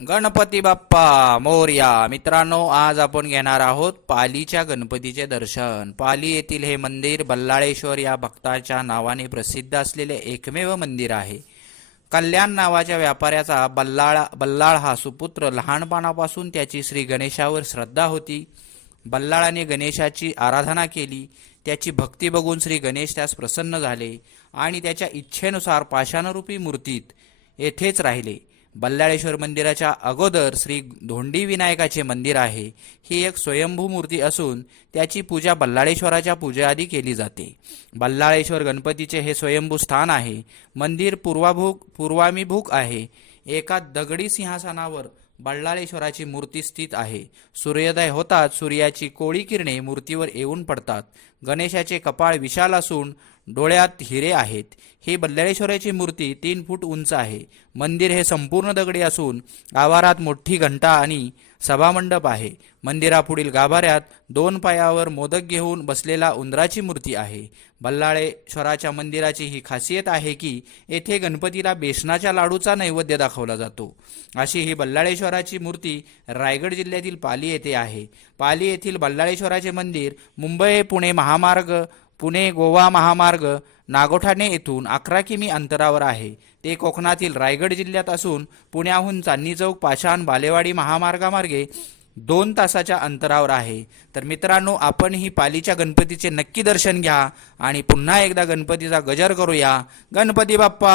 गणपती बाप्पा मोर्या. मित्रांनो आज आपण घेणार आहोत पालीच्या गणपतीचे दर्शन. पाली येथील हे मंदिर बल्लाळेश्वर या भक्ताच्या नावाने प्रसिद्ध असलेले एकमेव मंदिर आहे. कल्याण नावाच्या व्यापाऱ्याचा बल्लाळ बल्लाळ हा सुपुत्र लहानपणापासून त्याची श्री गणेशावर श्रद्धा होती. बल्लाळाने गणेशाची आराधना केली. त्याची भक्ती बघून श्री गणेश त्यास प्रसन्न झाले आणि त्याच्या इच्छेनुसार पाषाणरूपी मूर्तीत येथेच राहिले. बल्लाळेश्वर मंदिराच्या अगोदर श्री धोंडी विनायकाचे मंदिर आहे. ही एक स्वयंभू मूर्ती असून त्याची पूजा बल्लाळेश्वराच्या पूजेआधी केली जाते. बल्लाळेश्वर गणपतीचे हे स्वयंभू स्थान आहे. मंदिर पूर्वाभूक पूर्वाभिमुख आहे. एका दगडी सिंहासनावर बल्लाळेश्वराची मूर्ती स्थित आहे. सूर्योदय होताच सूर्याची कोळी किरणे मूर्तीवर येऊन पडतात. गणेशाचे कपाळ विशाल असून डोळ्यात हिरे आहेत. ही बल्लाळेश्वराची मूर्ती तीन फूट उंच आहे. मंदिर हे संपूर्ण दगडी असून आवारात मोठी घंटा आणि सभामंडप आहे. मंदिरापुढील गाभाऱ्यात दोन पायावर मोदक घेऊन बसलेला उंदराची मूर्ती आहे. बल्लाळेश्वराच्या मंदिराची ही खासियत आहे की येथे गणपतीला बेसनाच्या लाडूचा नैवेद्य दाखवला जातो. अशी ही बल्लाळेश्वराची मूर्ती रायगड जिल्ह्यातील पाली येथे आहे. पाली येथील बल्लाळेश्वराचे मंदिर मुंबई पुणे महामार्ग पुणे गोवा महामार्ग नागोठाणे येथून अकरा किमी अंतरावर आहे. ते कोकणातील रायगड जिल्ह्यात असून पुण्याहून चांदणी चौक पाषाण बालेवाडी महामार्गामार्गे दोन तासाच्या अंतरावर आहे. तर मित्रांनो आपण ही पालीच्या गणपतीचे नक्की दर्शन घ्या आणि पुन्हा एकदा गणपतीचा गजर करूया. गणपती बाप्पा!